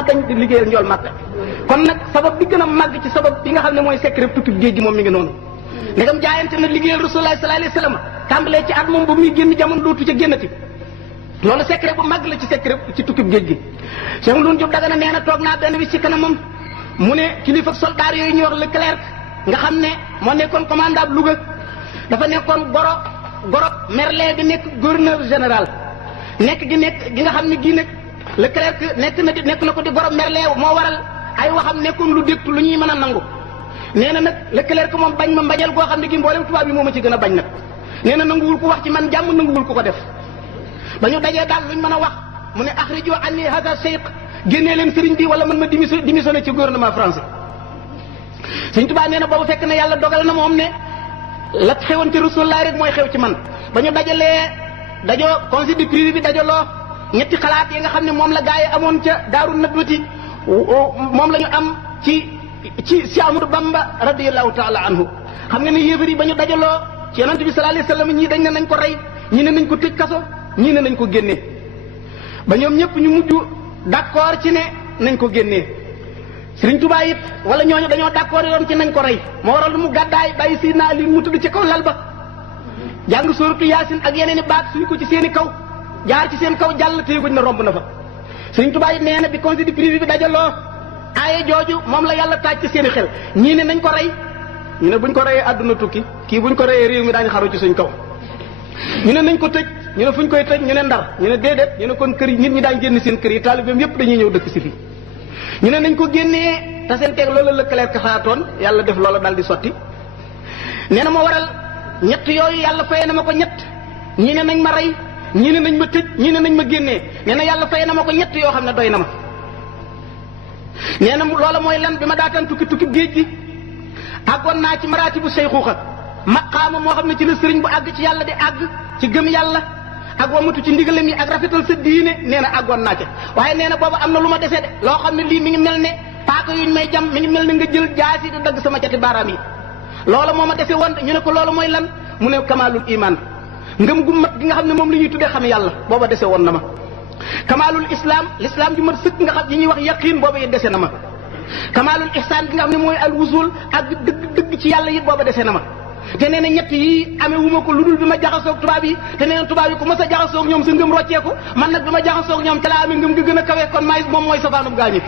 ma dañ di liggéeyal njool Makka kon nag sabab bi gën a màgg ci sabab bi nga xam ne mooy secret tukki géej gi moom mi ngi noonu ndegam jaayante na liggéeyal Rasulullah sallallahu alayhi wasallam tàmbalee ci at moom ba muy génn jamono dootu ca génnati loolu secret bu màgg la ci secret ci tukki géej gi Cheikh Ndoune Diop Dagana nee na toog naa benn bis ci kanamam mu ne kilifa soldat yooyu ñuy wax Leclerc nga xam ne moo nekkoon commandant Louga dafa nekkoon goro Merlin bi nekk gouverneur général nekk gi nga xam ne gii nag Leclerc nekk na ko di goro Merlin moo waral ay waxam nekkoon lu dégtu lu ñuy mën a nangu nee na nag Leclerc moom bañ ma mbajal goo xam ne gi mboolem tubaab yi moo ma ci gën a bañ nag nee na nanguwul ko wax ci man jàmm nanguwul ko def ba ñu dajee daal luñ mën a wax mu ne axrijo anni hada cheikh génnee leen sëriñ bi wala man ma démissionné ci gouvernement français Sëriñ Tuubaa nee na boobu fekk na yàlla dogal na moom ne la xewoon ci Rasulullah rek mooy xew ci man ba ñu dajoo conseil de privé bi dajaloo ñetti xalaat yi nga xam ne moom la gaa yi amoon ca Daaru Nadwati moom la ñu am ci Amadou Bamba radiyallahu taala anhu xam nga ne yéefar yi ba ñu dajaloo ci yonent bi sallallahu alayhi wasallam ñii dañ ne nañ ko rey ñii ne nañ ko tëj kaso ñii ne nañ ko génnee ba ñoom ñëpp ñu mujj d'accord ci ne nañ ko génnee Sëriñ Tuubaa it wala ñooñu dañoo d'accord yoon ci nañ ko rey moo waral mu gàddaay bàyyi Seydina Ali mu tudd ci kaw lal ba jàng sóoratu Yaasin ak yeneen i baat suy ko ci seen i kaw jaar ci seen kaw jàll téyeguñ na romb na fa Sëriñ Tuubaa it nee na bi conseil de privé bi dajaloo aaye jooju moom la yàlla taaj ci seen i xel ñii ne nañ ko rey ñu ne buñ ko reyee àdduna tukki kii buñ ko reyee réew mi daañu xaru ci suñ kaw ñu ne nañ ko tëj ñu ne fuñ koy tëj ñu ne Ndar ñu ne déedéet ñu ne kon kër yi nit ñi daañ génn seen kër yi taalibeem yépp dañuy ñëw dëkk si fii ñu ne nañ ko génnee te seen teeg loola Leclerc xalaatoon yàlla def loola daal di sotti nee na ma waral ñett yooyu yàlla fayee na ma ko ñett ñii ne nañ ma rey ñii ne nañ ma tëj ñii ne nañ ma génnee nee na yàlla fayee na ma ko ñett yoo xam ne doy na ma nee na loola mooy lan bi ma daataan tukki géej gi àggoon naa ci maraati bu seyxuuxa maqaama moo xam ne ci la sëriñ bu àgg ci yàlla di àgg ci gëm yàlla ak wamatu ci ndigalam yi ak rafetal sa diine nee na àggoon naa ca waaye nee na boobu am na lu ma desee de loo xam ne lii mi ngi mel ne paaka yuñ may jam mi ngi mel ne nga jël jaasi di dagg sama cati baaraam yi loola moo ma dese woon ñu ne ko loolu mooy lan mu ne kamaalul iman ngëm gu mat gi nga xam ne moom la ñuy tuddee xam yàlla booba dese woon na ma kamaalul islam l'islam ju mat sëkk nga xam yi ñuy wax yaqiin booba it dese na ma kamaalul ihsaan gi nga xam ne mooy al wusul ak dëgg ci yàlla it booba dese na ma te nee na ñett yi amee wu ma ko lu dul bi ma jaxasoog tubaab yi te nee na tubaab yi ku mas a jaxasoog ñoom sa ngëm rocceeku man nag bi ma jaxasoog ñoom ca laa amee ngëm nga gën a kawe kon moom mooy safaanub gaañi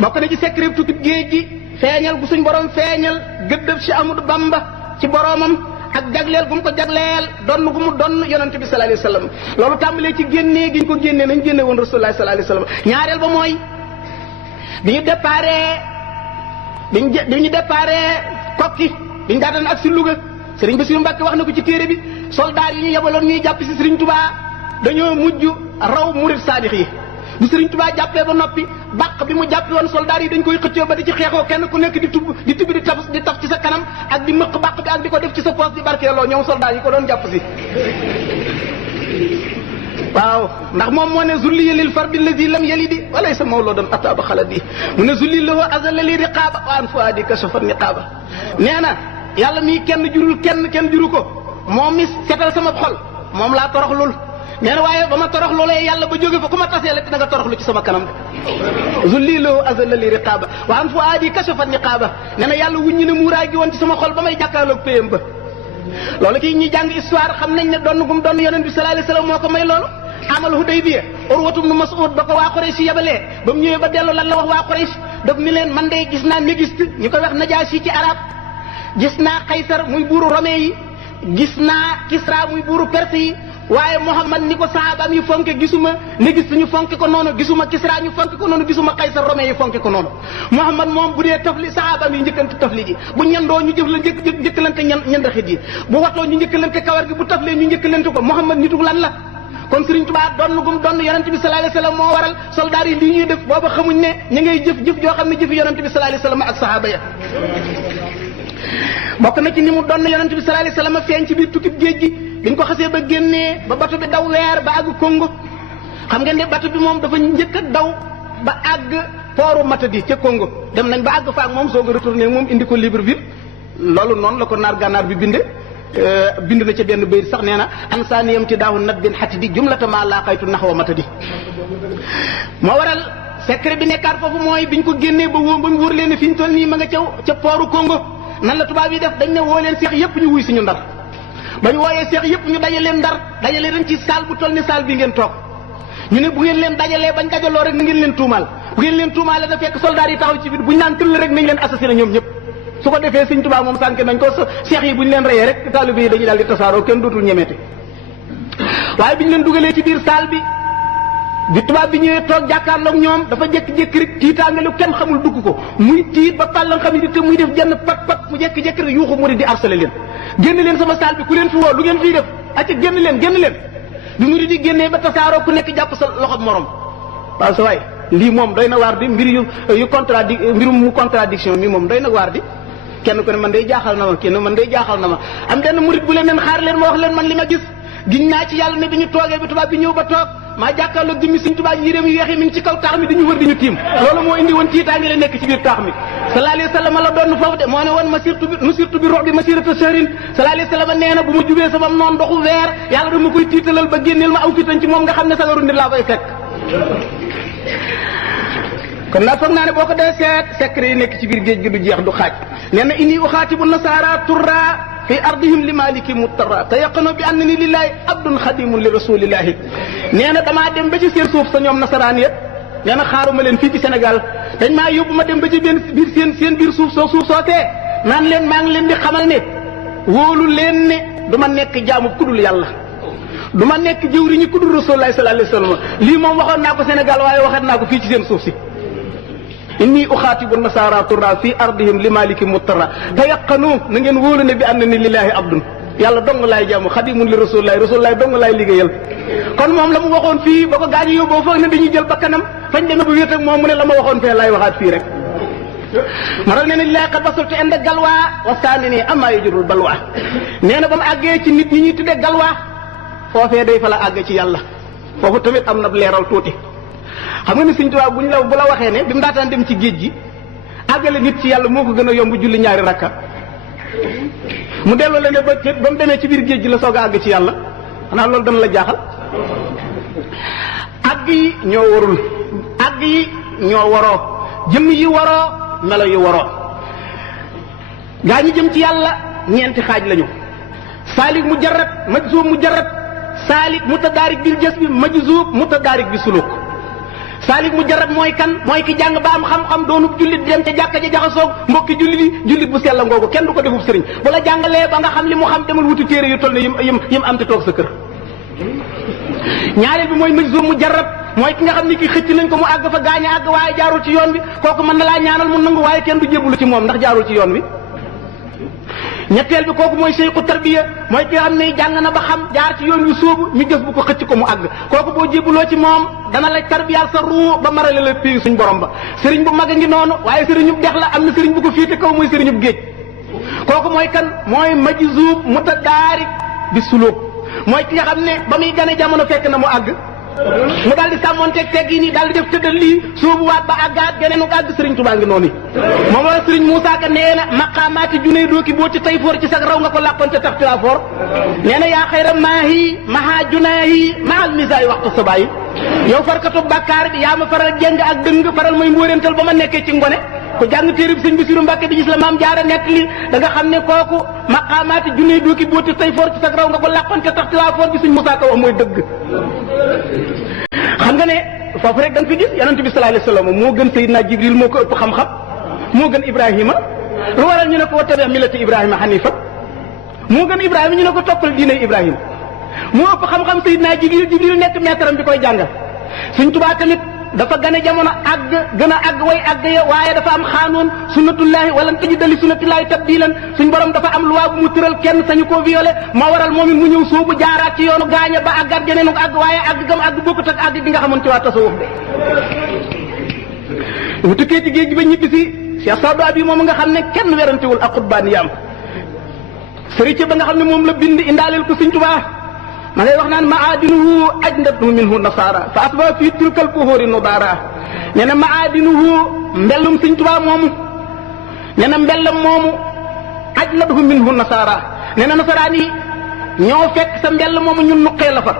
bokk na ci secret tukki géej gi feeñal gu suñ borom feeñal gëddëb si Amadou Bamba ci boromam ak jagleel gu mu ko jagleel donn gu mu donn yonent bi sallallahu alayhi wasallam loolu tàmbalee ci génnee gi ñu ko génnee nañ génne woon rasulullah sallallahu alayhi wasallam ñaareel ba mooy bi ñu déparé kokki bi ñu daataan ak si Louga Sëriñ Bassirou Mbacké wax na ko ci téere bi soldat yi ñu yebaloon ñuy jàpp si Sëriñ Touba dañoo mujj raw murid saadix yi bu Sëriñ Touba jàppee ba noppi bàq bi mu jàppee woon soldat yi dañ koy xëccoo ba di ci xeexoo kenn ku nekk di taf ci sa kanam ak di mëq bàq bi ak di ko def ci sa poos di barkeeloo ñoom soldat yi ko doon jàpp si waaw ndax moom moo ne zulliya lil fardi alladi lam yalidi walaysa mawludan ataba xaladi mu ne zulli lahu azalla li riqaaba wa an fuadi kashafa niqaaba nee na yàlla mii kenn jurul kenn juru ko moom mi setal sama xol moom laa toroxlul nee na waaye ba ma toroxlulee yàlla ba jóge fa ku ma tasee la da nga toroxlu ci sama kanam zulli lahu azalla li riqaaba wa an fuadi kashafa niqaaba nee na yàlla wuññi ne muuraay gi woon ci sama xol ba may jàkkaarloog péyam ba loolu kii ñi jàng histoire xam nañ ne donn gum donn yonent bi sallallahu alayhi wasallam moo ko may loolu amal Hudaybiya Urwatu ibn Mas'ud ba ko waa Quraysh yabalee ba mu ñëwee ba dellu lan la wax waa Quraysh daf ni leen man de gis naa Mégiste ñu koy wax Najaasi ci arab gis naa Qaysar muy buuru Rome yi gis naa Kisra muy buuru Perse yi waaye Muhammad ni ko sahabaam yi fonke gisuma Mégiste ñu fonke ko noonu gisuma Kisra ñu fonke ko noonu gisuma Qaysar Rome yi fonke ko noonu Muhammad moom bu dee tafli sahabaam yi njëkkante tafli ji bu ñandoo ñu jëf la njëkkalante ñandaxit yi bu waxtoo ñu njëkkalante kawar gi bu taflee ñu njëkkalante ko Muhammad nitu lan la kon Sëriñ Tuubaa donn gum donn yonent bi sallallahu alayhi wasallam moo waral soldat yi li ñuy def booba xamuñ ne ñu ngay jëf joo xam ne jëfi yonent bi sallallahu alayhi wasallam ak sahaaba ya bokk na ci ni mu donn yonent bi sallallahu alayhi wasallam feeñ ci biir tukkib géej gi biñ ko xasee ba génnee ba bato bi daw weer ba àgg Congo xam ngeen ne bato bi moom dafa njëkk a daw ba àgg pooru Matadi ca Congo dem nañ ba àgg fa ak moom soog a retourné moom indi ko Libreville loolu noonu la ko naar gànnaar bi binde bind na ca benn bayit sax nee na ansaaniyam ti daawu nat bin xati di jumlata ma laa xaytu naxwa Matadi moo waral secret bi nekkaat foofu mooy biñ ko génnee ba mu wóor leen ne fi ñu toll nii ma nga ca pooru Congo nan la tubaab yi def dañ ne woo leen seex yëpp ñu wuy suñu Ndar ba ñu wooyee seex yëpp ñu daje leen Ndar dajale leen ci salle bu toll ni salle bi ngeen toog ñu ne bu ngeen leen dajalee bañ dajaloo rek na ngeen leen tuumaal bu ngeen leen tuumaalee da fekk soldat yi taxaw ci biir buñ naan tëll rek nañ leen assassiné ñoom ñëpp su ko defee Sëñ Tuubaa moom sànke nañ ko seex yi buñ leen reyee rek taalibe yi dañuy daal di tasaaroo kenn dootul ñemeete waaye biñ leen dugalee ci biir salle bi tubaab bi ñëwee toog jàkkaarloog ñoom dafa jékki-jékki rek tiitaange lu kenn xamul dugg ko muy tiit ba pàllan xam ni te muy def jenn pat mu jékki-jékki rek yuuxu murid di harcelé leen génn leen sama salle bi ku leen fi woo lu ngeen fiy def acca génn leen bi murid di génnee ba tasaaroo ku nekk jàpp sa loxob morom waaw sa waay lii moom doy na waar di mbir mbirum contradiction mi moom doy na waar di kenn ku ne man day jaaxal na ma am benn murid bu leen xaar leen ma wax leen man li ma gis giñ naa ci yàlla ne bi ñu toogee bi tubaab bi ñëw ba toog maa jàkkaarloog jëmmi Sëñ Tuubaa yéreem yu weex yi mi ngi ci kaw taax mi dañu wër di ñu tiim loolu moo indi woon tiitaange la nekk ci biir taax mi sallallahu alayhi wa sallam la doon foofu de moo ne woon masirtu bi rox bi masirata shahrin sallallahu alayhi wa sallam nee na bu ma jubee sama noon ndoxu weer yàlla dama koy tiitalal ba génneel ma aw fitan ci moom nga xam ne sagaru nit laa koy fekk kon nag foog naa ne boo ko dee seet secret yi nekk ci biir géej gi du jeex du xaaj nee na inni uxaatibu nasaara turra fi ardihim li maliki muttara te yaqano bi annani lillahi abdun xadimun li rasulillahi nee na damaa dem ba ci seen suuf sa ñoom nasaraan yëpp nee na xaaruma leen fii ci Sénégal dañ maa yóbbu ma dem ba ci biir seen biir suuf soosee naan leen maa ngi leen di xamal ne wóolu leen ne du ma nekk jaamu kudul yàlla du ma nekk jëwriñu kudul rasulullahi sallallahu alayhi wasallam lii moom waxoon naa ko Sénégal waaye waxat naa ko fii ci seen suuf si inni uxaatibu nasaara turra fi ardihim li maliki muttara tayaqanu na ngeen wóolu ne bi ànd ni lillahi abdun yàlla dong laay jaamu xadimun li rasulillahi dong laay liggéeyal kon moom la mu waxoon fii ba ko gaañu yóbboo foog ne dañuy jël bakkanam fañ demee ba wéet ak moom mu ne la ma waxoon fee laay waxaat fii rek maral ne ne lillahi qad basultu inda galwa wasaani nii amaa yajurul balwa nee na ba mu àggee ci nit ñi ñuy tuddee galwa foofee day fa la àgg ci yàlla foofu tamit am na leeral tuuti xam nga ni Sëñ Tuubaa bu la waxee ne bi mu daataan dem ci géej gi àggale nit ci yàlla moo ko gën a yomb julli ñaari rakka mu delloo la ne ba mu demee ci biir géej gi la soog a àgg ci yàlla xanaa loolu dana la jaaxal àgg yi ñoo warul àgg yi ñoo waroo jëmm yi waroo melo yi waroo gaa ñi jëm ci yàlla ñeenti xaaj lañu saalik mujarrad majzuub mujarrad saalik mutadaarik bil jasbi majzuub mutadaarik bi suluk saalik mujarrad mooy kan mooy ki jàng ba am xam-xam doonub jullit dem ca jàkka ja jaxasoog mbokki jullit yi jullit bu sell ngoogu kenn du ko defub sëriñ bu la jàngalee ba nga xam li mu xam demal wuti téere yu toll ne yim am te toog sa kër ñaareel bi mooy majzuub mujarrad mooy ki nga xam ni ki xëcc nañ ko mu àgg fa gaañ a àgg waaye jaarul ci yoon bi kooku mën na laa ñaanal mu nangu waaye kenn du jébbalu ci moom ndax jaarul ci yoon wi ñetteel bi kooku mooy seyku tarbiya mooy ki nga xam ne jàng na ba xam jaar ci yoon wi sóobu ñu jëf bu ko xëcc ko mu àgg kooku boo jébbaloo ci moom dana la tarbiyaal sa ruu ba marale la pii suñ borom ba sëriñ bu mag a ngi noonu waaye sëriñub dex la am na sëriñ bu ko féete kaw mooy sëriñub géej kooku mooy kan mooy majzuub mutadaarik bi suluk mooy ki nga xam ne ba muy gane jamono fekk na mu àgg mu daal di sàmmoonteeg teg yi nii daal di def tëddal lii sóobuwaat ba àggaat geneenu àgg sëriñ Tuubaa ngi noonu moom la sëriñ Moussa Ka nee na maqaamaati juney dooki boo ci tay foor ci sag raw nga ko làqoonte tax tilaa foor nee na yaa xayra maahi maha junaahi mahal misaay waxtu sabaayi yow farkatu bàkkaar bi yaa ma faral jeng ak dëng faral mooy mbóoréental ba ma nekkee ci ngone ku jàng téere bi sëñ Basiru Mbàkke bi gis la maam jaara nett li da nga xam ne kooku maqaamaati juney dooki boo ci tay foor ci sag raw nga ko làqoonte tax tilaa foor bi sëñ Moussa Ka wax mooy dëgg xam nga ne foofu rek da nga fi gis yonent bi sallallahu alayhi wasallam moo gën Seydina Jibril moo ko ëpp xam-xam moo gën Ibrahima lu waral ñu ne ko wattabi' millata Ibrahima hanifa moo gën Ibrahima ñu ne ko toppal diine Ibrahima moo ëpp xam-xam Seydina Jibril nekk maître am bi koy jàngal Sëñ Tuubaa tamit dafa gën a jamono àgg gën a àgg way àgg ya waaye dafa am xaanoon sunnatullahi wala tajida li sunnatillahi tabdilan suñ borom dafa am loi bu mu tëral kenn sañu koo violé moo waral moom it mu ñëw soobu jaaraat ci yoonu gaaña ba àggaat geneenu àgg waaye àgg gam àgg bokkut ak àgg gi nga xamoon ci waa tasawuf de bu tukkee ci géej gi ba ñibbi si Cheikh Sadou Abi moom nga xam ne kenn werantewul ak xutbaani yaam sëriñ ba nga xam ne moom la bind indaaleel ko Sëñ Tuubaa ma ngay wax naan maadinuhu ajdatu minhu nasara fa asba fii tilkal buhuri nudara nee na maadinuhu mbellum Sëñ Tuubaa moomu nee na mbellam moomu ajdatu minhu nasara nee na nasaraan yi ñoo fekk sa mbell moomu ñun nuqee la fa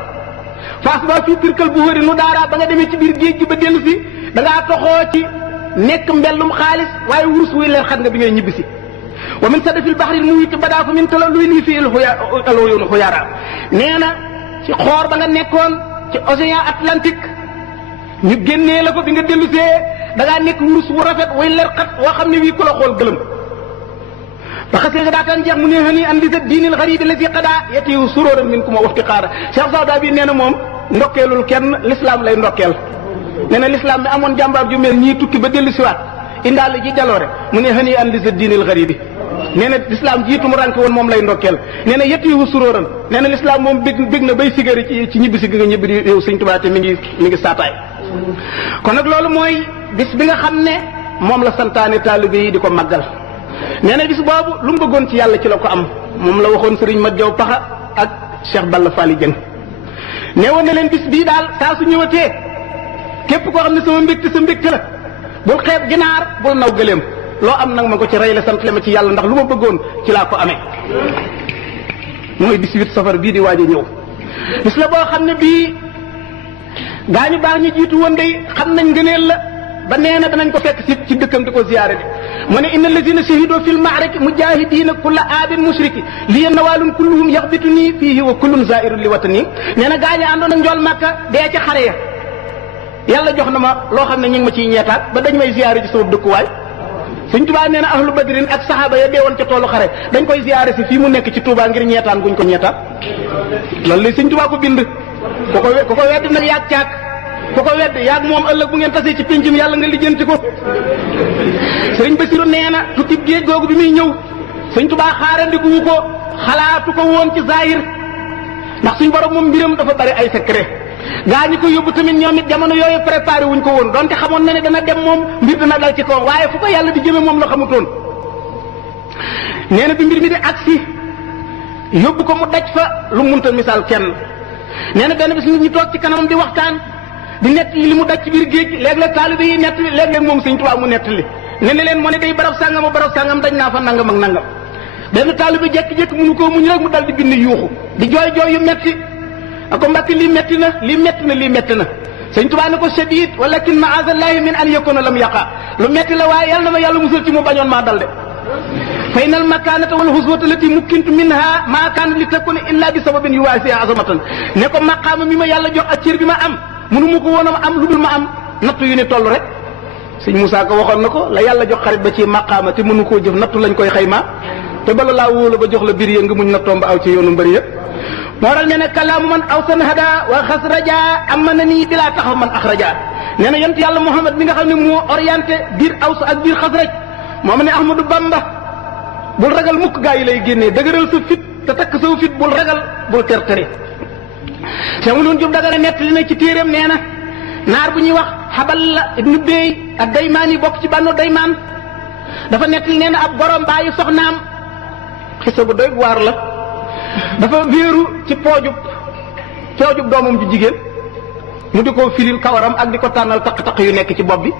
faas ba fii pirkal bu xëri nu daaraa ba nga demee ci biir géej gi ba dellu si da ngaa toxoo ci nekk mbellum xaalis waaye wurus wuy leer xat nga bi ngay ñibbisi wa min sadafil baxril muhiit badaa fa min tala luy lii fii alxuyoonu xuyaara nee na ci xoor ba nga nekkoon ci océan Atlantique ñu génnee la ko bi nga dellu see da ngaa nekk wurus wu rafet way leer xat woo xam ne wii ku la xool gëlëm ba xasee nga daataan jeex mu ne xëni an li sa diinil xaribi la fi xadaa yetiwu suróoran min ku ma waxti xaara Cheikh Sawda bi nee na moom ndokkeelul kenn l'islam lay ndokkeel nee na l'islam mi amoon jàmbaar ju mel ñii tukki ba dellu siwaat indaale ji jaloore mu ne xëni an li sa diinil xaribi nee na l'islam jiitu mu rank woon moom lay ndokkeel nee na yetiwu suróoran nee na l'islam moom bég na bay sigari ci ñibbi si gi nga ñibbi di yow Sëñ Tuubaa te mi ngi saataay kon nag loolu mooy bis bi nga xam ne moom la santaane taalibe yi di ko màggal nee na bis boobu lu mu bëggoon ci yàlla ci la ko am moom la waxoon Sëriñ Mat Jaw Paxa ak Cheikh Balla Faali Jëng nee woon na leen bis bii daal saa su ñëwatee képp koo xam ne sama mbégte sa mbégte la bul xeeb ginaar bul naw gëléem loo am nag ma ko ci rey la sant le ma ci yàlla ndax lu ma bëggoon ci laa ko amee mooy 18 safar bii di waaj a ñëw bis la boo xam ne bii gaañu baax ñu jiitu woon day xam nañ ngëneel la ba nee na danañ ko fekk si ci dëkkam di ko ziyaare bi mu ne inna allazina shahidoo fil ma'raki mujahidina kulla aabin mushriki li yenn waalun kulluhum yaxbitu nii fiihi wa kullun zairun li watani nee na gaañu àndoon ak njool màkka dee ca xare ya yàlla jox na ma loo xam ne ñu ngi ma ciy ñeetaat ba dañ may ziyaare ci sama dëkkuwaay Sëñ Tuubaa nee na ahlu badrin ak saxaaba ya deewoon ca toolu xare dañ koy ziyaare si fii mu nekk ci Tuubaa ngir ñeetaan guñ ko ñeetaat loolu li Sëñ Tuubaa ko bind ku ko wedd nag yaag caag ku ko wedd yaag moom ëllëg bu ngeen tasee ci péncum yàlla nga lijjanti ko Sëriñ Basiru nee na tukkib géej googu bi muy ñëw Sëñ Tuubaa xaarandiku ko xalaatu ko woon ci zahir ndax suñ borom moom mbiram dafa bari ay secret gaa ñi ko yóbbu tamit ñoom it jamono yooyu préparé wuñ ko woon donte xamoon na ne dana dem moom mbir dana dal ci kaw waaye fu ko yàlla di jëme moom la xamutoon nee na bi mbir mi di agsi yóbbu ko mu daj fa lu munta misaal kenn nee na benn bis nit ñi toog ci kanamam di waxtaan di nettali li mu daj ci biir géej léeg-léeg taalibe yi nettali léeg-léeg moom Sëñ Tuubaa mu nettali ne ne leen moo ne day barab sàngam dañ naa fa nangam ak nangam benn taalibe jékki-jékki mënu ko muñ rek mu dal di bind yuuxu di jooy jooy yu metti ako mbàkk lii metti na Sëñ Tuubaa ne ko shadid walakin ma'azallahi min an yakuna lam yaqa lu metti la waaye yàlla na ma yàlla musal ci mu bañoon maa dal de fa inal makanata wal huswata lati mukkintu minha ma kaana li takuna illa bi sababin yuwaasi azamatan ne ko maqaama mi ma yàlla jox ak cër bi ma am mënu ma ko woon a am lu dul ma am nattu yu ni toll rek Sëñ Musaa Ka waxoon na ko la yàlla jox xarit ba ci maqaama te mënu koo jëf nattu lañ koy xayma te bala laa wóolu ba jox la biir ya nga muñ nattoom ba aw ci yoonu mbëri ya moo dal nee na kalaamu man awsan hada wa xasraja amma na nii bilaa taxaw man axraja nee na yonent yàlla Muhammad mi nga xam ne moo orienté biir aws ak biir xasraj moom ne Ahmadou Bamba bul ragal mukk gaa yi lay génnee dëgëral sa fit te takk saw fit bul ragal bul tertere Cheikh Mouloune Diop Dagana nettali na ci téeréem nee na naar bu ñuy wax xabal la ibnu Bey ak Daymaan yi bokk ci bànno Daymaan dafa nettali nee na ab borom bàyyi soxnaam xisa bu doy waar la dafa wéeru ci poojub doomam ju jigéen mu di ko firil kawaram ak di ko tànnal taq-taq yu nekk ci bopp bi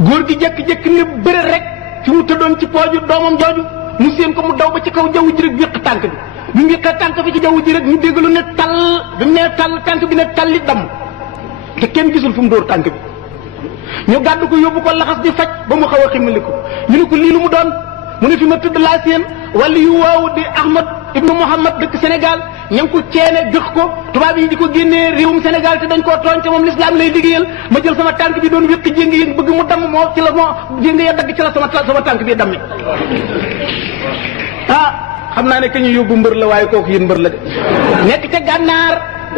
góor gi jékki-jékki ne bëre rek fi mu tëddoon ci pooju doomam jooju mu séen ko mu daw ba ci kaw jaww ji rek wéq tànk bi mu wéqee tànk bi ci jaww ji rek ñu dégg lu ne tal bi mu ne tal tànk bi ne talli damm te kenn gisul fu mu dóor tànk bi ñu gàddu ko yóbbu ko laxas di faj ba mu xaw a ximmali ko ñu ne ko lii lu mu doon mu ne fi ma tëdd laa seen wala yu waaw di Ahmad ibnu Muhammad dëkk Sénégal ña ngi ko ceene gëx ko tubaab yi di ko génnee réewum Sénégal te dañ koo tooñ te moom l'islam lay liggéeyal ma jël sama tànk bi doon wéq jéngi yi bëgg mu damm moo ci la moo jéngi ya dagg ci la sama tànk bi dammi xam naa ne ka ñu yóbbu mbër la waaye kooku yéen mbër la de nekk ca gànnaar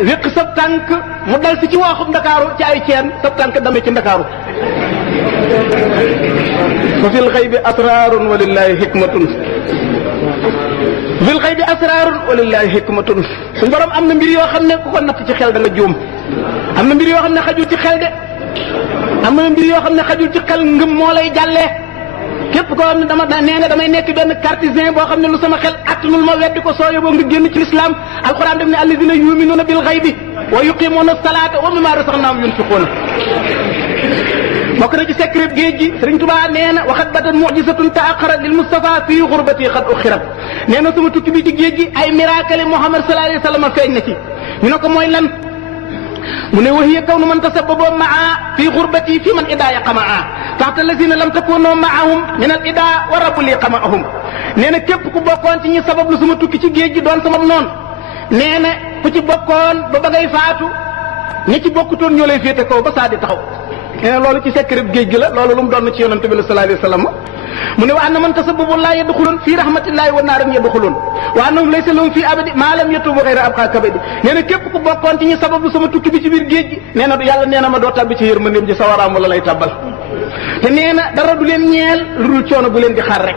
wéq sab tànk mu dal si ci waaxum Ndakaaru ci ay ceen sab tànk damme ci Ndakaaru fa fil xaybi asraarun walillahi hikmatun fil xaybi asraarun walillahi hikmatun suñ borom am na mbir yoo xam ne ku ko natt ci xel da nga juum am na mbir yoo xam ne xajul ci xel de am na mbir yoo xam ne xajul ci xel ngëm moo lay jàllee képp koo xam ne nee nga damay nekk benn cartésien boo xam ne lu sama xel attanul ma weddi ko soo yóbboo nga génn ci lislaam alquran def ne alladina yuminuuna bil xaybi wa yuqimuuna salaata wa mimma razaqnaahum yunfiquuna bokk na ci secret géej gi Sëriñ Tuubaa nee na waxat batat mujizatun taaqarat lil Mustafa fii xurbati xat uxirat nee na sama tukki bi ci géej gi ay miracle Muhammad sallallahu alayhi wa sallam feeñ na ci ñu ne ko mooy lan mu ne wahiya kaw nu man tasababo maa fi xurbati fi man idaa yaqamaa taxta lazina lam takunu maahum min al idaa wa rabbu li qamaahum nee na képp ku bokkoon ci ñi sabab lu sama tukki ci géej gi doon sama noonu nee na ku ci bokkoon ba ba ngay faatu ñi ci bokkutoon ñoo lay féete kaw ba saa di taxaw nee na loolu ci secret géej gi la loolu lu mu doon ci yonante bi sallallahu alayhi wa sallam mu ne wa anna man tasabbabu laa yadxulun fii rahmatillahi wa naarin yadxulun wa annahum laysa lahum fii abadi maa lam yatubu xayra abqa kabadi nee na képp ku bokkoon ci ñi sabablu sama tukki bi ci biir géej gi nee na yàlla nee na ma doo tabbi ci yërmandeem ji sawaraam wala lay tabbal te nee na dara du leen ñeel lu dul coono bu leen di xaar rek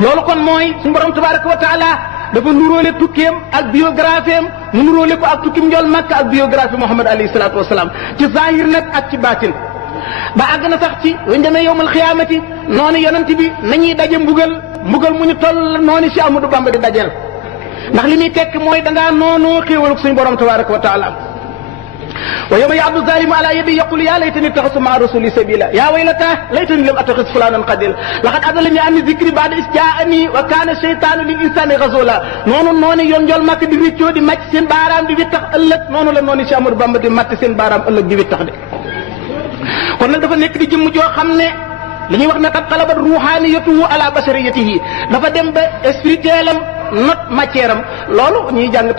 loolu kon mooy suñu borom tabaraka wa taala dafa nuróole tukkeem ak biographie am mu nuróole ko ak tukkim njool Makka ak biographie Muhammad alayhi salaatu wasalaam ci zahir nag ak ci baatin ba àgg na sax ci wañ demee yowmal xiyaamati noonu yonent bi nañuy daje mbugal mu ñu toll noonu si Amadou Bamba di dajeel ndax li muy tekk mooy dangaa noonu xéewaluk suñu borom tabaraka wa taala wa yawma ya'addu zalimu ala yadi yaqulu ya laytani ittakhadhtu ma'a rasuli sabila ya waylata laytani lam attakhidh fulanan qadil laqad adallani an dhikri ba'da iz ja'ani wa kana shaytanu lil insani ghazula noonu yoon njool Makka di réccoo di màcc seen baaraam di wittax ëllëg noonu la noonu si Amadou Bamba di màtt seen baaraam ëllëg di wittax de kon nag dafa nekk di jëmm joo xam ne li ñuy wax ne qad qalabat ruhaniyatuhu ala bashariyatihi dafa dem ba spirituel am not matière am loolu ñuy jàng